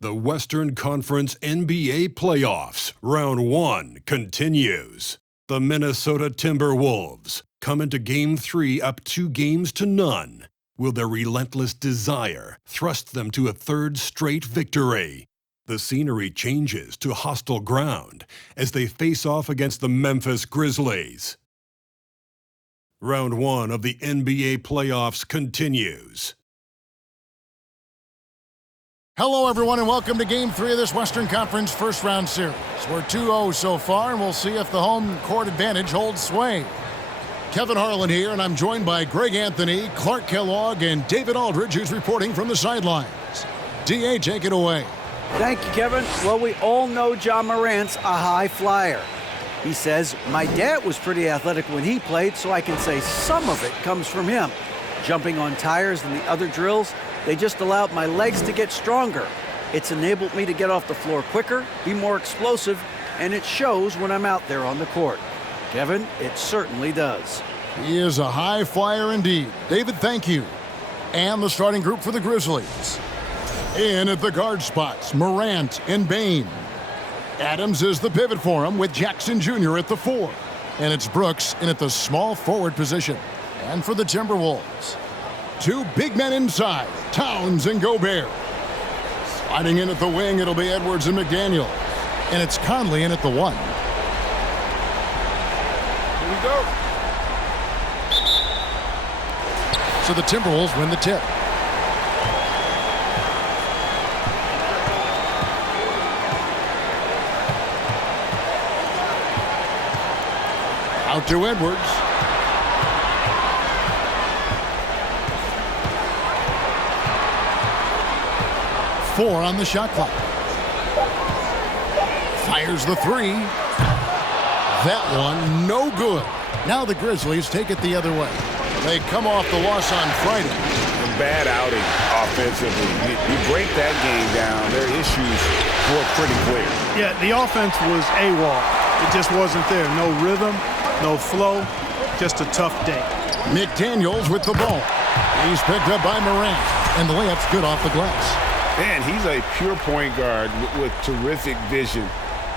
The Western Conference NBA Playoffs, Round 1, continues. The Minnesota Timberwolves come into Game 3 up 2-0. Will their relentless desire thrust them to a third straight victory? The scenery changes to hostile ground as they face off against the Memphis Grizzlies. Round 1 of the NBA Playoffs continues. Hello, everyone, and welcome to Game 3 of this Western Conference first-round series. We're 2-0 so far, and we'll see if the home court advantage holds sway. Kevin Harlan here, and I'm joined by Greg Anthony, Clark Kellogg, and David Aldridge, who's reporting from the sidelines. D.A., take it away. Thank you, Kevin. Well, we all know Ja Morant's a high flyer. He says, my dad was pretty athletic when he played, so I can say some of it comes from him. Jumping on tires and the other drills, they just allowed my legs to get stronger. It's enabled me to get off the floor quicker, be more explosive, and it shows when I'm out there on the court. Kevin, it certainly does. He is a high flyer indeed. David, thank you. And the starting group for the Grizzlies. In at the guard spots, Morant and Bane. Adams is the pivot for him with Jackson Jr. at the 4. And it's Brooks in at the small forward position. And for the Timberwolves, two big men inside, Towns and Gobert. Sliding in at the wing, it'll be Edwards and McDaniel. And it's Conley in at the 1. Here we go. So the Timberwolves win the tip. Out to Edwards. Four on the shot clock. Fires the 3. That one, no good. Now the Grizzlies take it the other way. They come off the loss on Friday. A bad outing offensively. You break that game down, their issues were pretty clear. Yeah, the offense was AWOL. It just wasn't there. No rhythm, no flow, just a tough day. McDaniels with the ball. He's picked up by Morant, and the layup's good off the glass. Man, he's a pure point guard with terrific vision.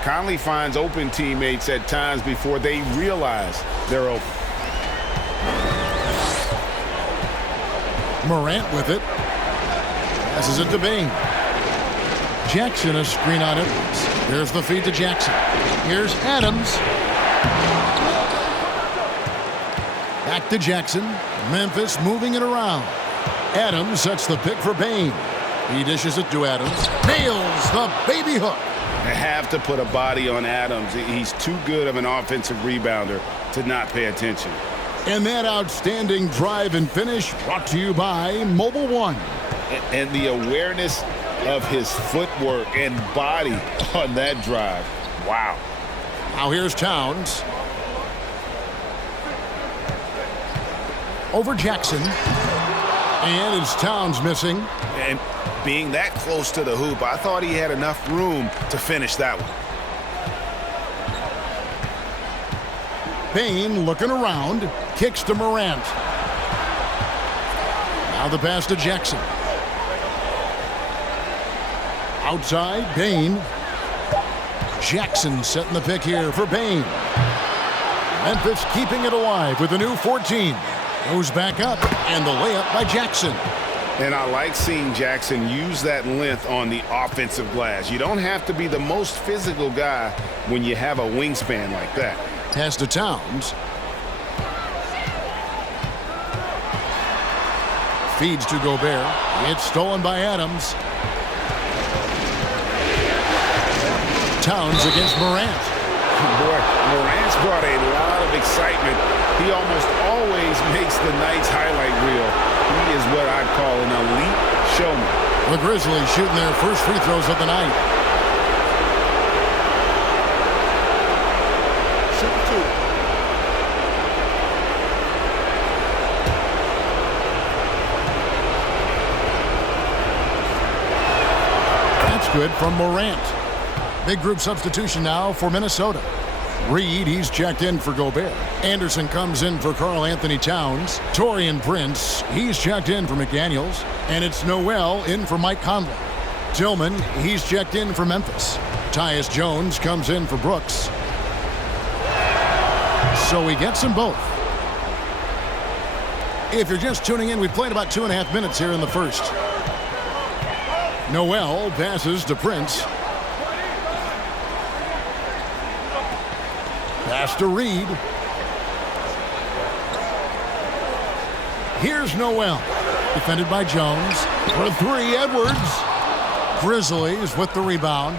Conley finds open teammates at times before they realize they're open. Morant with it. Passes it to Bane. Jackson a screen on Edwards. There's the feed to Jackson. Here's Adams. Back to Jackson. Memphis moving it around. Adams sets the pick for Bane. He dishes it to Adams. Nails the baby hook. They have to put a body on Adams. He's too good of an offensive rebounder to not pay attention. And that outstanding drive and finish brought to you by Mobile One. And the awareness of his footwork and body on that drive. Wow. Now here's Towns. Over Jackson. And it's Towns missing. And being that close to the hoop, I thought he had enough room to finish that one. Bane looking around. Kicks to Morant. Now the pass to Jackson. Outside, Bane. Jackson setting the pick here for Bane. Memphis keeping it alive with a new 14. Goes back up, and the layup by Jackson. And I like seeing Jackson use that length on the offensive glass. You don't have to be the most physical guy when you have a wingspan like that. Pass to Towns. Feeds to Gobert. It's stolen by Adams. Towns against Morant. Boy, Morant's brought a lot of excitement. He almost always makes the night's highlight reel. He is what I'd call an elite showman. The Grizzlies shooting their first free throws of the night. Shoot 2. That's good from Morant. Big group substitution now for Minnesota. Reed, he's checked in for Gobert. Anderson comes in for Karl Anthony Towns. Taurean Prince, he's checked in for McDaniels. And it's Noel in for Mike Conley. Tillman, he's checked in for Memphis. Tyus Jones comes in for Brooks. So he gets them both. If you're just tuning in, we've played about 2.5 minutes here in the first. Noel passes to Prince. Pass to Reed. Here's Noel. Defended by Jones. For three, Edwards. Grizzlies with the rebound.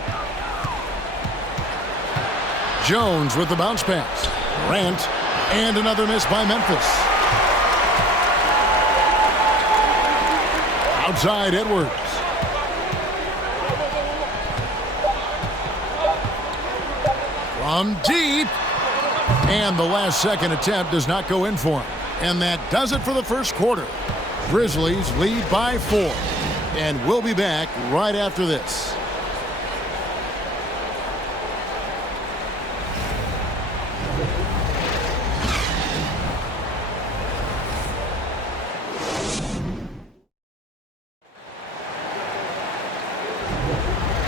Jones with the bounce pass. Morant. And another miss by Memphis. Outside Edwards. From deep. And the last second attempt does not go in for him. And that does it for the first quarter. Grizzlies lead by 4. And we'll be back right after this.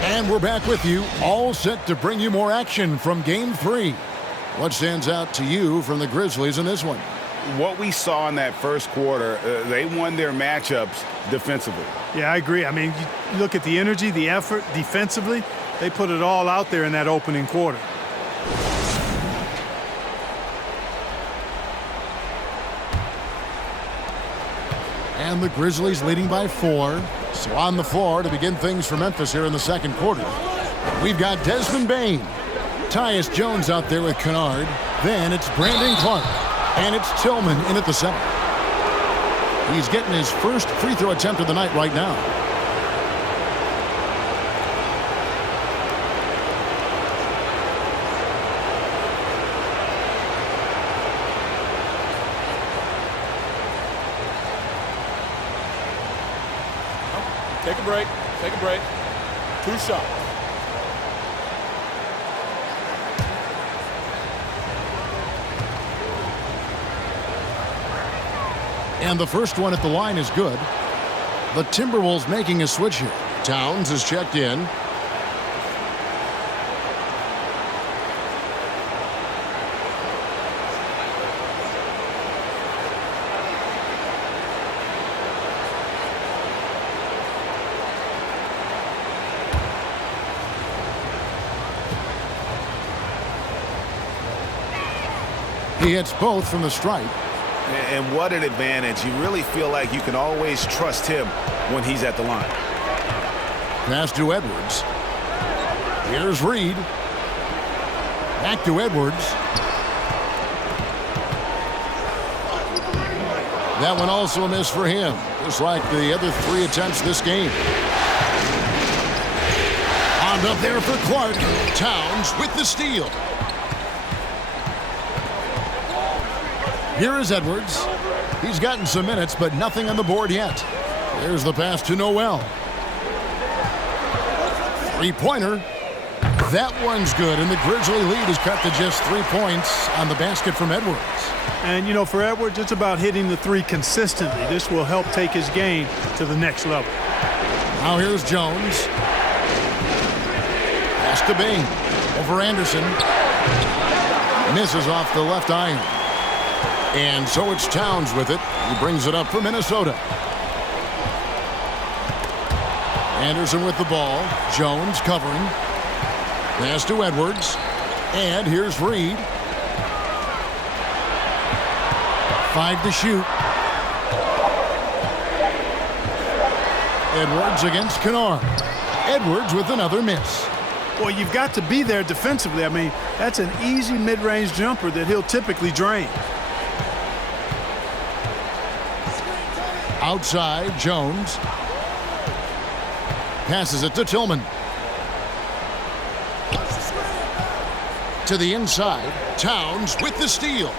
And we're back with you, all set to bring you more action from Game 3. What stands out to you from the Grizzlies in this one? What we saw in that first quarter, they won their matchups defensively. Yeah, I agree. I mean, you look at the energy, the effort defensively, they put it all out there in that opening quarter. And the Grizzlies leading by 4. So on the floor to begin things for Memphis here in the second quarter. We've got Desmond Bane. Tyus Jones out there with Kennard. Then it's Brandon Clark. And it's Tillman in at the center. He's getting his first free throw attempt of the night right now. Take a break. Take a break. 2 shots. And the first one at the line is good. The Timberwolves making a switch here. Towns is checked in. He hits both from the stripe. And what an advantage. You really feel like you can always trust him when he's at the line. Pass to Edwards. Here's Reed. Back to Edwards. That one also a miss for him, just like the other 3 attempts this game. On up there for Clark. Towns with the steal. Here is Edwards. He's gotten some minutes, but nothing on the board yet. There's the pass to Noel. 3-pointer. That one's good, and the Grizzly lead is cut to just 3 points on the basket from Edwards. And, you know, for Edwards, it's about hitting the 3 consistently. This will help take his game to the next level. Now here's Jones. Pass to Bing. Over Anderson. Misses off the left iron. And so it's Towns with it. He brings it up for Minnesota. Anderson with the ball. Jones covering. Pass to Edwards. And here's Reed. 5 to shoot. Edwards against Kennard. Edwards with another miss. Well, you've got to be there defensively. I mean, that's an easy mid-range jumper that he'll typically drain. Outside, Jones. Passes it to Tillman. To the inside, Towns with the steal.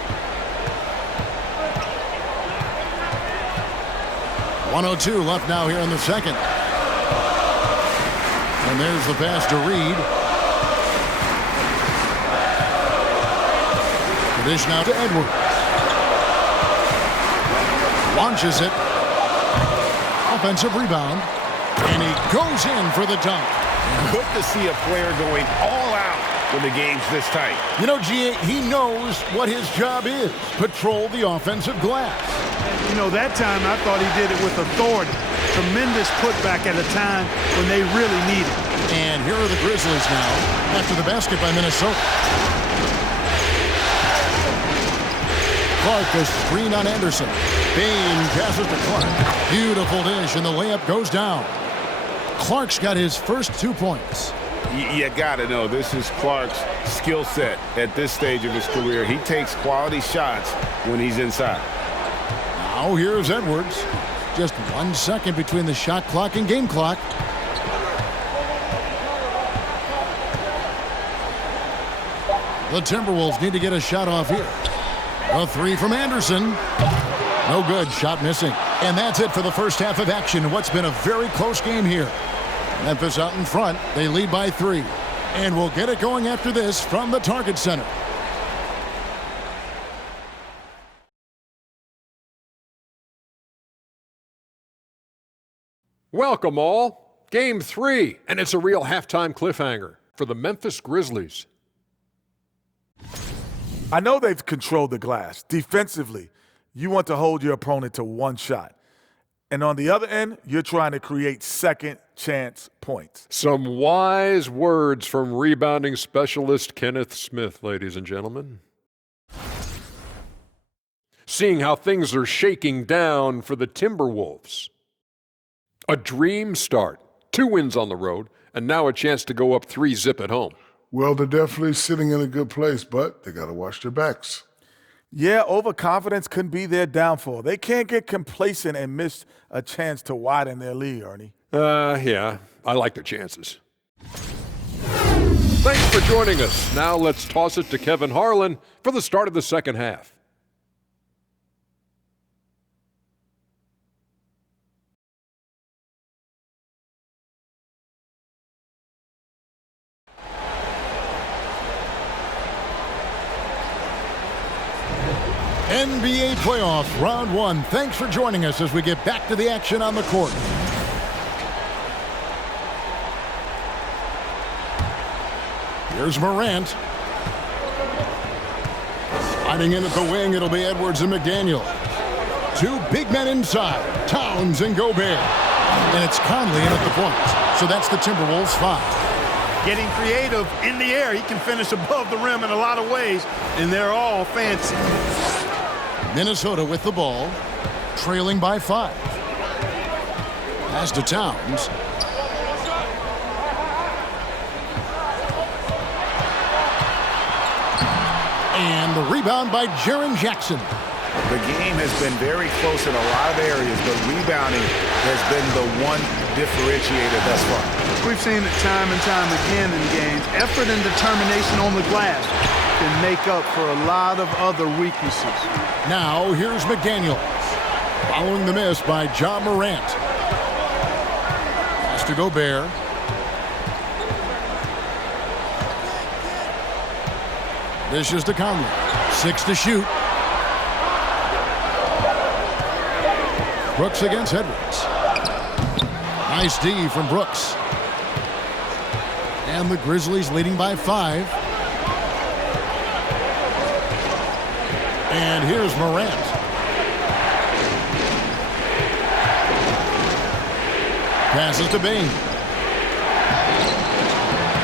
1:02 left now here in the second. And there's the pass to Reed. The dish now to Edwards. Launches it. Offensive rebound. And he goes in for the dunk. Good to see a player going all out when the game's this tight. You know, G.A., he knows what his job is. Patrol the offensive glass. You know, that time I thought he did it with authority. Tremendous putback at a time when they really need it. And here are the Grizzlies now after the basket by Minnesota. Clark, a screen on Anderson. Bain passes to Clark. Beautiful dish, and the layup goes down. Clark's got his first 2 points. You got to know, this is Clark's skill set at this stage of his career. He takes quality shots when he's inside. Now here's Edwards. Just 1 second between the shot clock and game clock. The Timberwolves need to get a shot off here. A three from Anderson. No good. Shot missing. And that's it for the first half of action in what's been a very close game here. Memphis out in front. They lead by 3. And we'll get it going after this from the Target Center. Welcome all. Game 3, and it's a real halftime cliffhanger for the Memphis Grizzlies. I know they've controlled the glass. Defensively, you want to hold your opponent to 1 shot. And on the other end, you're trying to create second chance points. Some wise words from rebounding specialist Kenneth Smith, ladies and gentlemen. Seeing how things are shaking down for the Timberwolves. A dream start, 2 wins on the road, and now a chance to go up 3-zip at home. Well, they're definitely sitting in a good place, but they got to watch their backs. Yeah, overconfidence can be their downfall. They can't get complacent and miss a chance to widen their lead, Ernie. Yeah, I like their chances. Thanks for joining us. Now let's toss it to Kevin Harlan for the start of the second half. NBA playoffs, round 1. Thanks for joining us as we get back to the action on the court. Here's Morant. Sliding in at the wing, it'll be Edwards and McDaniel. 2 big men inside, Towns and Gobert. And it's Conley in at the point. So that's the Timberwolves 5. Getting creative in the air. He can finish above the rim in a lot of ways, and they're all fancy. Minnesota with the ball, trailing by 5. Pass to Towns. And the rebound by Jaren Jackson. The game has been very close in a lot of areas, but rebounding has been the one differentiator thus far. We've seen it time and time again in games. Effort and determination on the glass can make up for a lot of other weaknesses. Now here's McDaniel. Following the miss by Ja Morant. Pass to Gobert. Dishes to Conley. 6 to shoot. Brooks against Edwards. Nice D from Brooks. And the Grizzlies leading by 5. And here's Morant. Passes to Bain.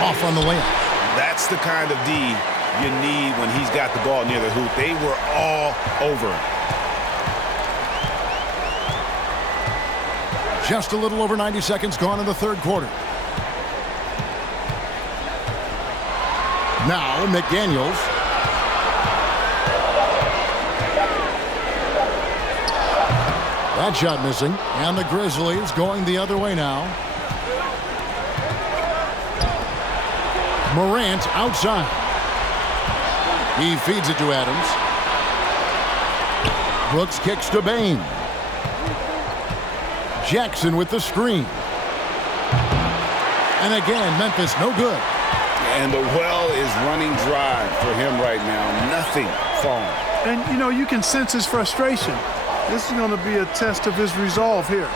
Off on the layup. That's the kind of D you need when he's got the ball near the hoop. They were all over him. Just a little over 90 seconds gone in the third quarter. Now McDaniels. That shot missing. And the Grizzlies going the other way now. Morant outside. He feeds it to Adams. Brooks kicks to Bain. Jackson with the screen. And again, Memphis no good. And the well is running dry for him right now. Nothing falling. And, you know, you can sense his frustration. This is going to be a test of his resolve here.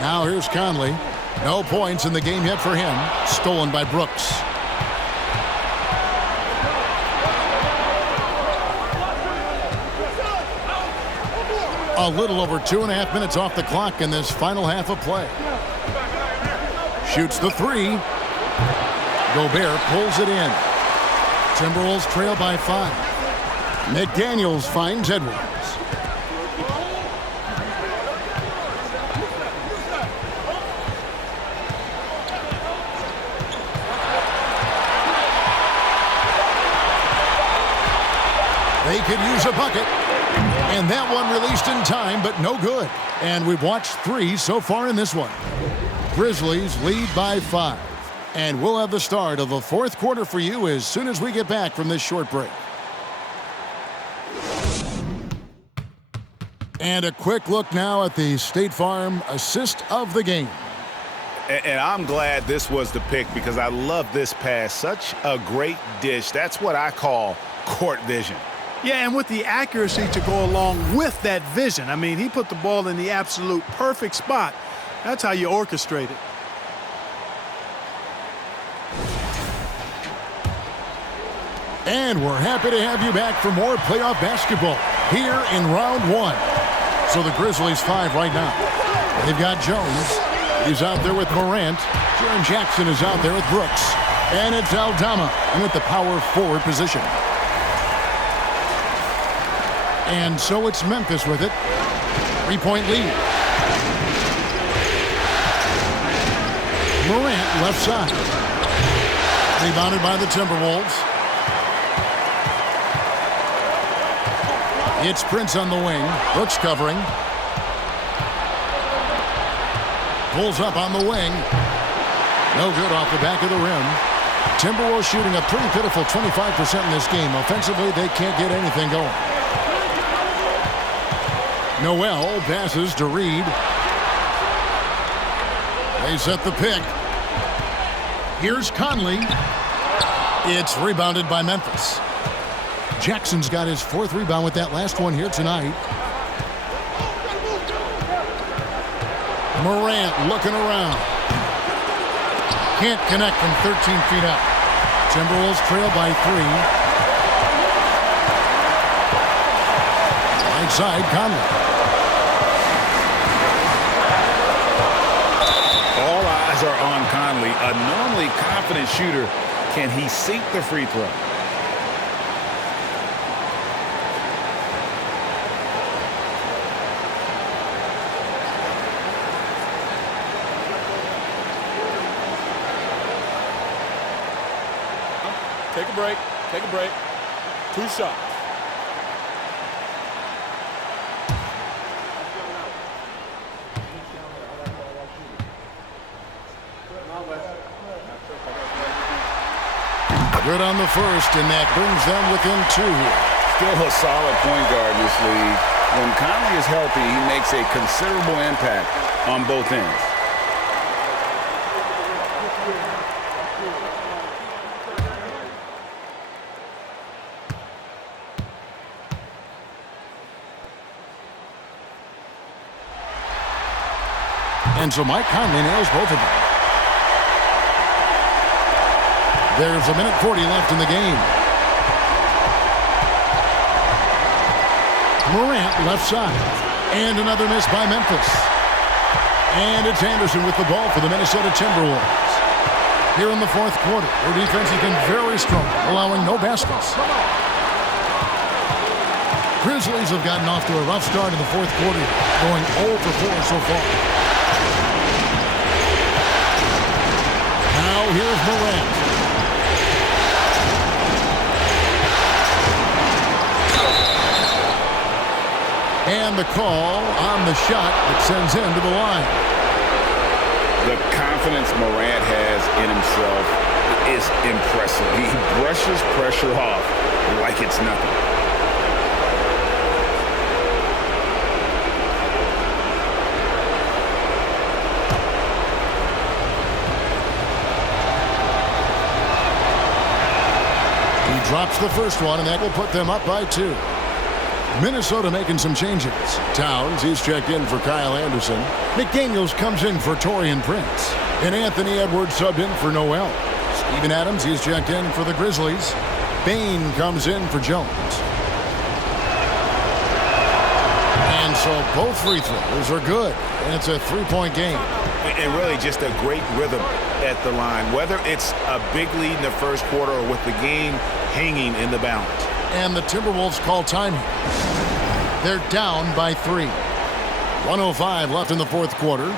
Now here's Conley. No points in the game yet for him. Stolen by Brooks. A little over 2.5 minutes off the clock in this final half of play. Shoots the three. Gobert pulls it in. Timberwolves trail by 5. McDaniels finds Edwards. They could use a bucket. And that one released in time, but no good. And we've watched 3 so far in this one. Grizzlies lead by 5. And we'll have the start of the 4th quarter for you as soon as we get back from this short break. And a quick look now at the State Farm assist of the game. And I'm glad this was the pick because I love this pass. Such a great dish. That's what I call court vision. Yeah, and with the accuracy to go along with that vision. I mean, he put the ball in the absolute perfect spot. That's how you orchestrate it. And we're happy to have you back for more playoff basketball here in round 1. So the Grizzlies 5 right now. They've got Jones. He's out there with Morant. Jaren Jackson is out there with Brooks. And it's Aldama in at the power forward position. And so it's Memphis with it. 3-point lead. Morant left side. Rebounded by the Timberwolves. It's Prince on the wing. Brooks covering. Pulls up on the wing. No good off the back of the rim. Timberwolves shooting a pretty pitiful 25% in this game. Offensively, they can't get anything going. Noel passes to Reed. They set the pick. Here's Conley. It's rebounded by Memphis. Jackson's got his 4th rebound with that last one here tonight. Morant looking around. Can't connect from 13 feet out. Timberwolves trail by 3. Right side, Conley. All eyes are on Conley, a normally confident shooter. Can he sink the free throw? Take a break. Take a break. 2 shots. Good on the first, and that brings them within 2 here. Still a solid point guard in this league. When Conley is healthy, he makes a considerable impact on both ends. And so Mike Conley nails both of them. There's 1:40 left in the game. Morant left side. And another miss by Memphis. And it's Anderson with the ball for the Minnesota Timberwolves. Here in the 4th quarter, their defense has been very strong, allowing no baskets. Grizzlies have gotten off to a rough start in the 4th quarter, going 0 for 4 so far. Now here's Morant. And the call on the shot that sends him to the line. The confidence Morant has in himself is impressive. He brushes pressure off like it's nothing. He drops the first one, and that will put them up by 2. Minnesota making some changes. Towns, he's checked in for Kyle Anderson. McDaniels comes in for Taurean Prince. And Anthony Edwards subbed in for Noel. Steven Adams, he's checked in for the Grizzlies. Bain comes in for Jones. And so both free throws are good. And it's a three-point game. And really just a great rhythm at the line, whether it's a big lead in the first quarter or with the game hanging in the balance. And the Timberwolves call time here. They're down by 3. 1:05 left in the fourth quarter.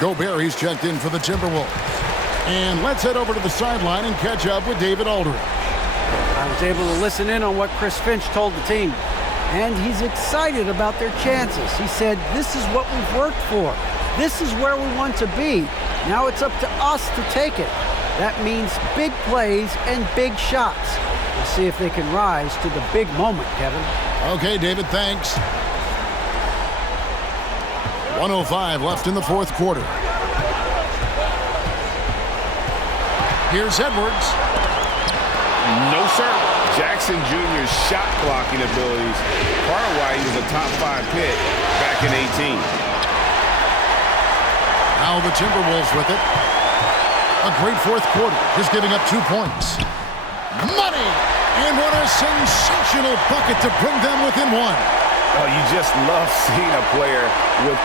Gobert, he's checked in for the Timberwolves. And let's head over to the sideline and catch up with David Aldridge. I was able to listen in on what Chris Finch told the team, and he's excited about their chances. He said, this is what we've worked for. This is where we want to be. Now it's up to us to take it. That means big plays and big shots. We'll see if they can rise to the big moment, Kevin. Okay, David, thanks. 1:05 left in the fourth quarter. Here's Edwards. No, sir. Jackson Jr.'s shot blocking abilities, part of why he was a top 5 pick back in 18. Now the Timberwolves with it. A great fourth quarter, just giving up 2 points. Money! And what a sensational bucket to bring them within 1. Oh, you just love seeing a player with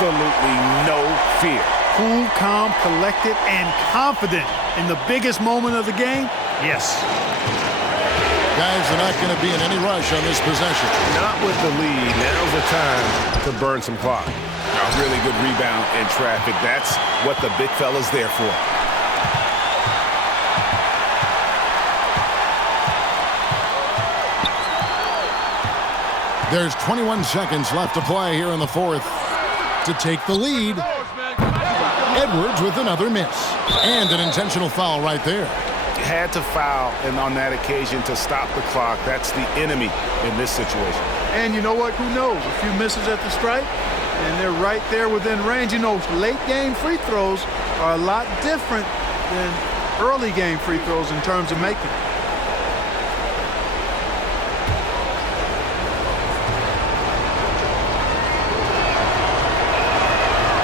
absolutely no fear. Cool, calm, collected, and confident in the biggest moment of the game? Yes. Guys are not going to be in any rush on this possession. Not with the lead. Now's the time to burn some clock. A really good rebound in traffic. That's what the big fella's there for. There's 21 seconds left to play here in the fourth to take the lead. Edwards with another miss. And an intentional foul right there. Had to foul, and on that occasion to stop the clock. That's the enemy in this situation. And you know what? Who knows? A few misses at the stripe, and they're right there within range. You know, late game free throws are a lot different than early game free throws in terms of making.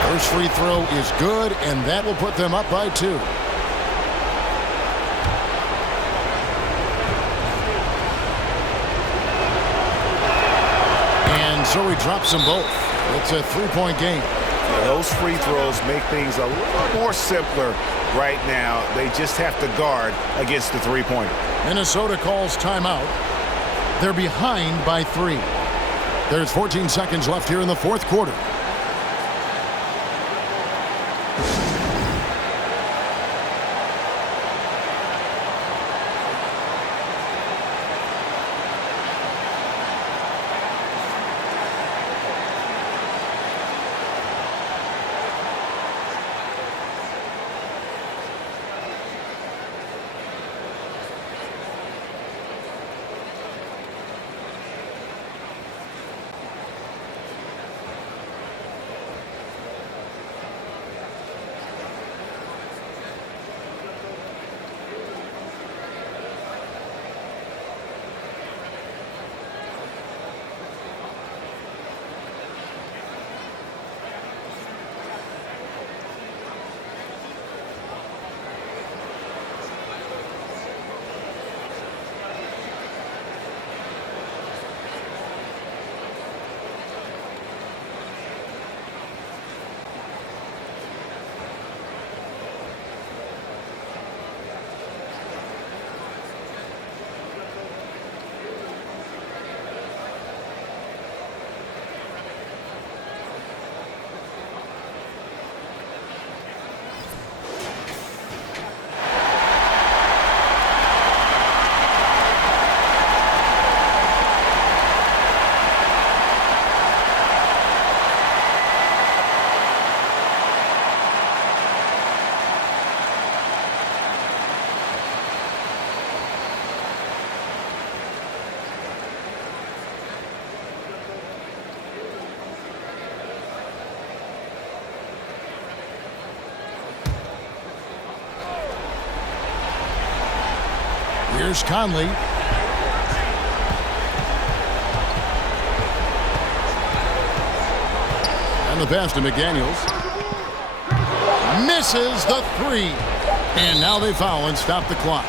First free throw is good, and that will put them up by 2. And so he drops them both. It's a 3-point game. Yeah, those free throws make things a little more simpler right now. They just have to guard against the three-pointer. Minnesota calls timeout. They're behind by 3. There's 14 seconds left here in the fourth quarter. Here's Conley. And the pass to McDaniels. Misses the three. And now they foul and stop the clock.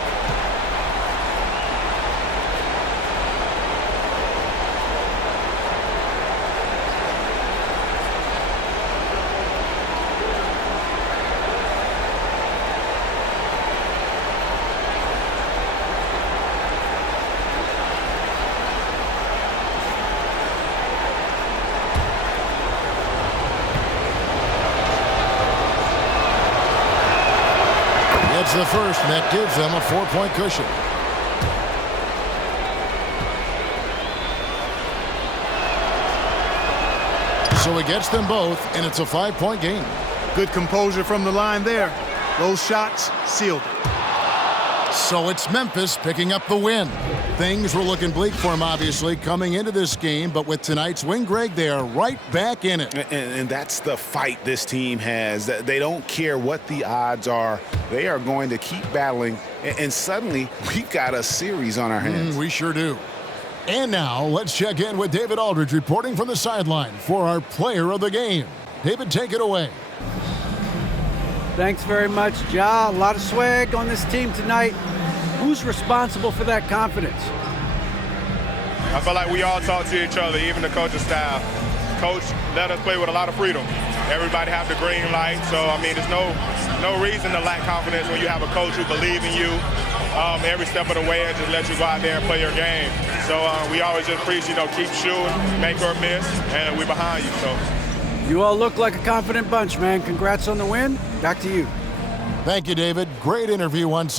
It's the first, and that gives them a 4-point cushion. So it gets them both, and it's a 5-point game. Good composure from the line there. Those shots sealed it. So it's Memphis picking up the win. Things were looking bleak for them, obviously, coming into this game, but with tonight's win, Greg, they are right back in it. And that's the fight this team has. They don't care what the odds are. They are going to keep battling, and suddenly we've got a series on our hands. We sure do. And now let's check in with David Aldridge reporting from the sideline for our player of the game. David, take it away. Thanks very much, Ja. A lot of swag on this team tonight. Who's responsible for that confidence? I feel like we all talk to each other, even the coaching staff. Coach let us play with a lot of freedom. Everybody have the green light, so I mean, there's no reason to lack confidence when you have a coach who believes in you every step of the way and just let you go out there and play your game. So we always just preach, keep shooting, make or miss, and we're behind you. So you all look like a confident bunch, man. Congrats on the win. Back to you. Thank you, David. Great interview once